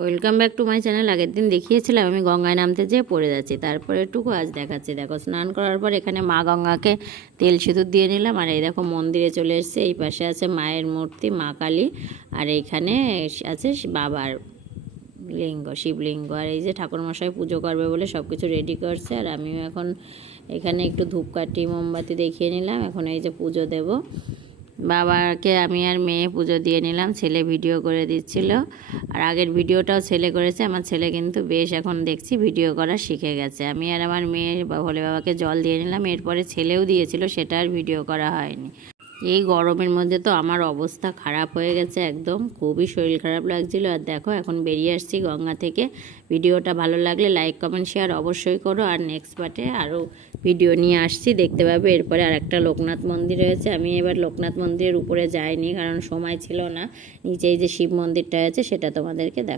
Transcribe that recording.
Welcome back to my channel. আগের দিন দেখিয়েছিলাম আমি গঙ্গায় নামতে যেয়ে পড়ে যাচ্ছি, তারপরে একটুকু আজ দেখাচ্ছি। দেখো, স্নান করার পর এখানে মা গঙ্গাকে তেল সিঁদুর দিয়ে নিলাম। আর এই দেখো মন্দিরে চলে এসছে। এই পাশে আছে মায়ের মূর্তি, মা কালী, আর এইখানে আছে বাবার লিঙ্গ, শিবলিঙ্গ। আর এই যে ঠাকুরমশাই পুজো করবে বলে সব কিছু রেডি করছে। আর আমিও এখন এখানে একটু ধূপকাঠি মোমবাতি দেখিয়ে নিলাম। এখন এই যে পুজো দেব বাবাকে, আমি আর মেয়ে পুজো দিয়ে নিলাম। ছেলে ভিডিও করে দিচ্ছিল, আর আগের ভিডিওটাও ছেলে করেছে। আমার ছেলে কিন্তু বেশ এখন দেখছি ভিডিও করা শিখে গেছে। আমি আর আমার মেয়ে ভোলে বাবাকে জল দিয়ে নিলাম। এরপরে ছেলেও দিয়েছিল, সেটা আর ভিডিও করা হয়নি। এই গরমের মধ্যে তো আমার অবস্থা খারাপ হয়ে গেছে, একদম খুবই শরীর খারাপ লাগছিল। আর দেখো এখন বেরিয়ে আসছি গঙ্গা থেকে। ভিডিওটা ভালো লাগলে লাইক কমেন্ট শেয়ার অবশ্যই করো। আর নেক্সট পার্টে আরও ভিডিও নিয়ে আসছি, দেখতে পাবে। এরপরে আর একটা লোকনাথ মন্দির রয়েছে। আমি এবার লোকনাথ মন্দিরের উপরে যাইনি, কারণ সময় ছিল না। নিচেই যে শিব মন্দিরটা আছে সেটা তোমাদেরকে দেখ।